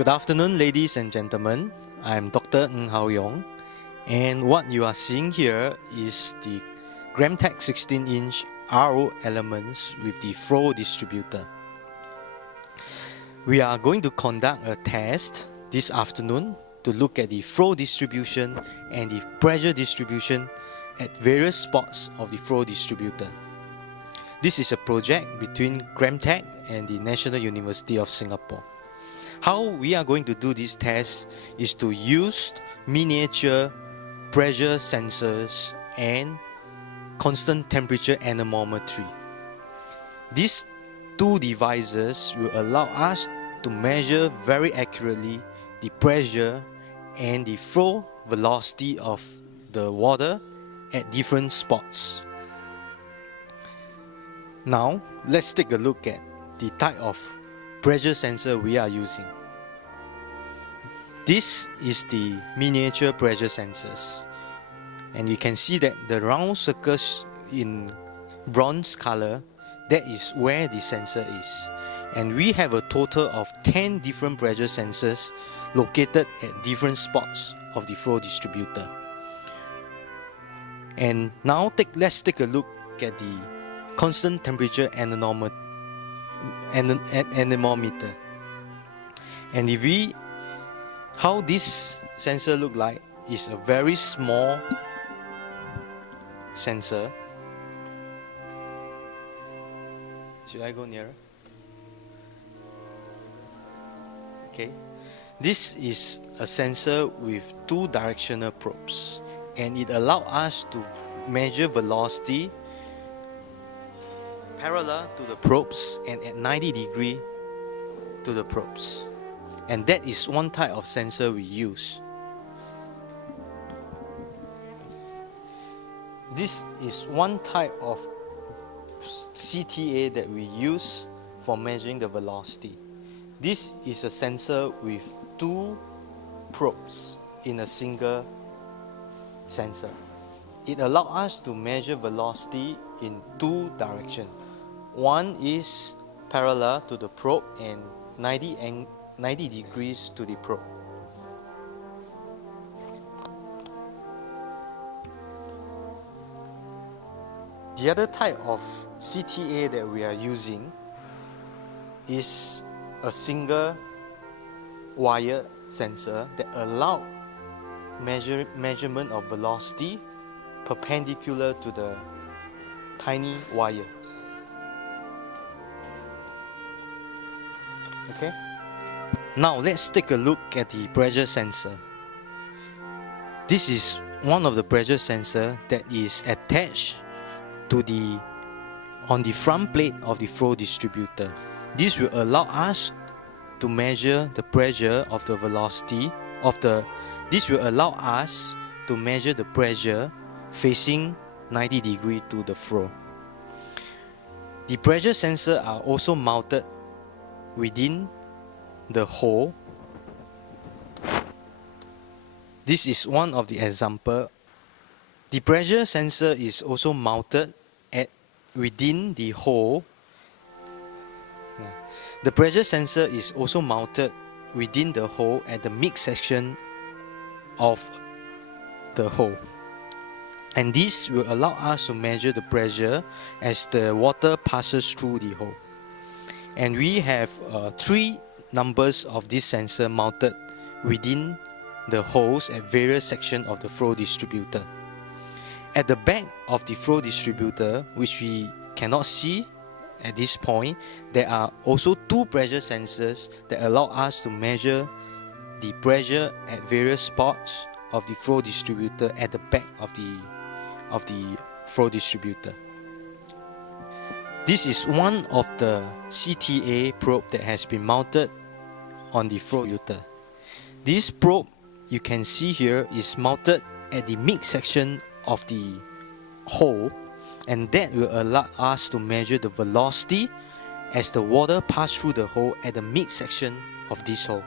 Good afternoon, ladies and gentlemen. I'm Dr.Ng How Young, and what you are seeing here is the Grahamtek 16-inch RO elements with the flow distributor. We are going to conduct a test this afternoon to look at the flow distribution and the pressure distribution at various spots of the flow distributor. This is a project between Grahamtek and the National University of Singapore. How we are going to do this test is to use miniature pressure sensors and constant temperature anemometry. These two devices will allow us to measure very accurately the pressure and the flow velocity of the water at different spots. Now, let's take a look at the type of pressure sensor we are using. This is the miniature pressure sensors, and you can see that the round circles in bronze color, that is where the sensor is. And we have a total of 10 different pressure sensors located at different spots of the flow distributor. And now let's take a look at the constant temperature anemometer. And how this sensor look like is a very small sensor. Should I go nearer? Okay. This is a sensor with two directional probes, and it allows us to measure velocity parallel to the probes and at 90 degrees to the probes. And that is one type of sensor we use. This is one type of CTA that we use for measuring the velocity. This is a sensor with two probes in a single sensor. It allows us to measure velocity in two directions. One is parallel to the probe and 90 degrees to the probe. The other type of CTA that we are using is a single wire sensor that allows measurement of velocity perpendicular to the tiny wire. Okay. Now let's take a look at the pressure sensor. This is one of the pressure sensor that is attached to on the front plate of the flow distributor. This will allow us to measure the pressure of the velocity of this will allow us to measure the pressure facing 90 degrees to the flow. The pressure sensor are also mounted within the hole. This is one of the example. The pressure sensor is also mounted within the hole. The pressure sensor is also mounted within the hole at the mid section of the hole. And this will allow us to measure the pressure as the water passes through the hole. And we have three numbers of this sensor mounted within the holes at various sections of the flow distributor. At the back of the flow distributor, which we cannot see at this point, there are also two pressure sensors that allow us to measure the pressure at various spots of the flow distributor at the back of the flow distributor. This is one of the CTA probe that has been mounted on the flow distributor. This probe, you can see here, is mounted at the mid section of the hole, and that will allow us to measure the velocity as the water passes through the hole at the mid section of this hole.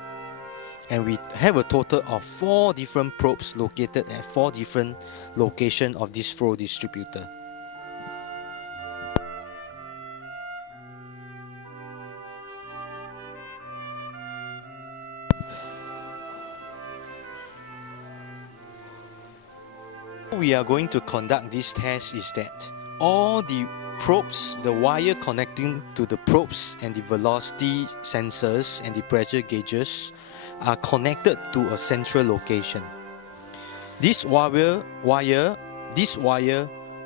And we have a total of 4 different probes located at 4 different locations of this flow distributor. We are going to conduct this test is that all the probes, the wire connecting to the probes and the velocity sensors and the pressure gauges are connected to a central location. This wire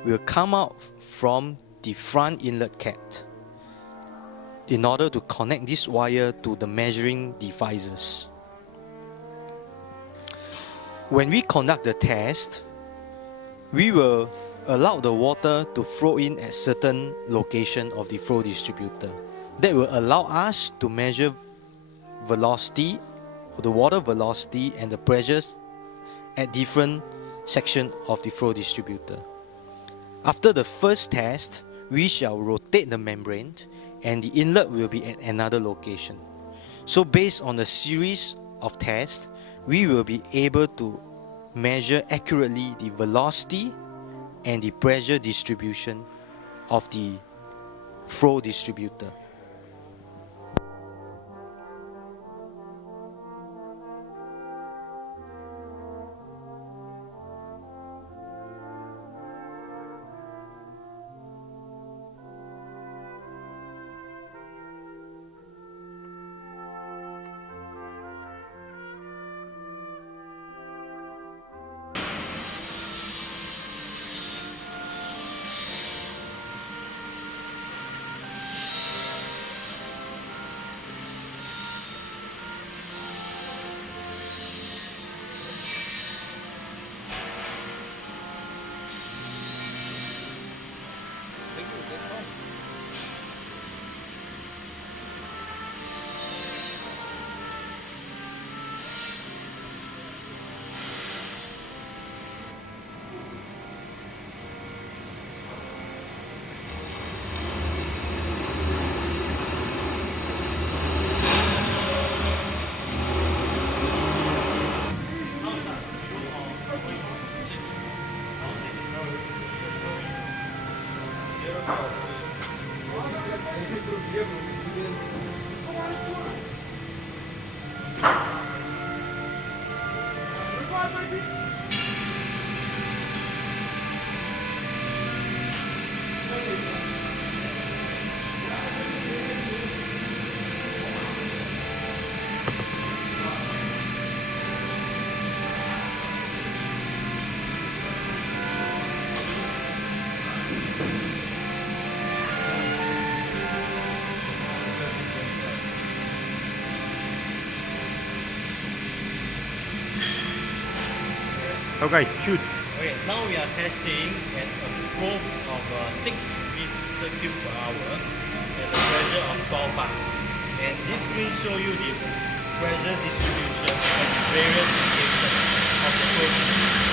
will come out from the front inlet cap in order to connect this wire to the measuring devices. When we conduct the test, we will allow the water to flow in at certain location of the flow distributor. That will allow us to measure velocity, the water velocity and the pressures at different section of the flow distributor. After the first test, we shall rotate the membrane and the inlet will be at another location. So based on the series of tests, we will be able to measure accurately the velocity and the pressure distribution of the flow distributor. Okay, shoot. Okay, now we are testing at a flow of 6 meter cube per hour at a pressure of 12 bar. And this screen show you the pressure distribution at various locations of the flow.